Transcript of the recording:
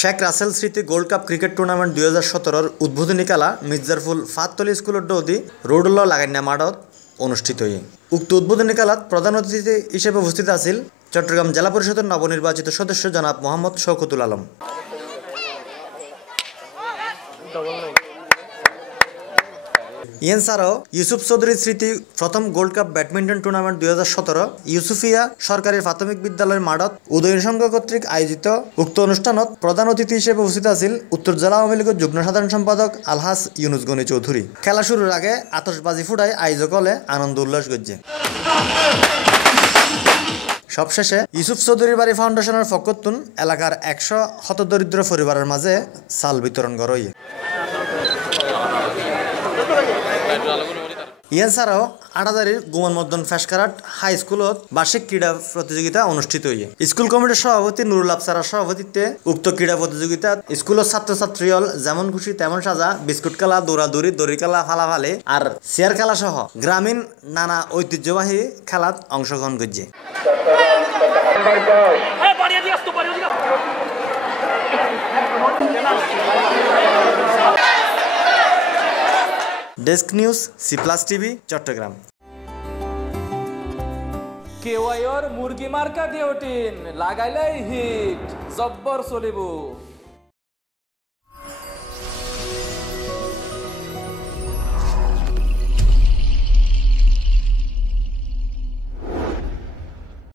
শেখ রাসেল স্মৃতি gold cup cricket tournament 2017 উদ্বোধনী খেলা মির্জারফুল ফাততলি স্কুলের ডৌদি রোডুল্লাহ লাগান্না মাঠত অনুষ্ঠিত হয়ে উক্ত উদ্বোধনী খেলাত প্রধান অতিথি হিসেবে উপস্থিত আছেন চট্টগ্রাম জেলা পরিষদের নবনির্বাচিত সদস্য জনাব মোহাম্মদ শওকতুল আলম। ছাড়াও ইউসুফ চৌধুরীর স্মৃতি প্রথম গোল্ড কাপ ব্যাডমিন্টন টুর্নামেন্ট 2017 ইউসুফিয়া সরকারি প্রাথমিক বিদ্যালয়ের মাঠত উদয়ন সংঘ কর্তৃক আয়োজিত উক্ত অনুষ্ঠানত প্রধান অতিথি হিসেবে উপস্থিত আছেন উত্তর জেলা আওয়ামী লীগের যুগ্ম সাধারণ সম্পাদক আলহাজ ইউনুস গনি চৌধুরী। খেলা শুরুর আগে আতশবাজি ফুটায় আয়োজক হলে আনন্দ উল্লাস গজ্জে। সবশেষে ইউসুফ চৌধুরীর বাড়ি ফাউন্ডেশনের পক্ষতুন এলাকার 100 হতদরিদ্র পরিবারের মাঝে চাল বিতরণ করা হয়। ছাড়াও আটাদারির গুমান মদন ফেসকারাট হাই স্কুলত বার্ষিক ক্রীড়া প্রতিযোগিতা অনুষ্ঠিত হয়ে স্কুল কমিটির সভাপতি নুরুল আফসারার সভাপতিত্বে উক্ত ক্রীড়া প্রতিযোগিতা স্কুলের ছাত্রছাত্রী হল যেমন খুশি তেমন সাজা বিস্কুট খেলা দৌড়াদৌড়ি দড়ি খেলা ফালাফালি আর চেয়ার খেলা সহ গ্রামীণ নানা ঐতিহ্যবাহী খেলাত অংশগ্রহণ করছে। Desk news C+ TV Chattogram. কেওয়াইর মুরগি মার্কা ডিওটিন লাগাইলেই হিট জব্বর চলিব।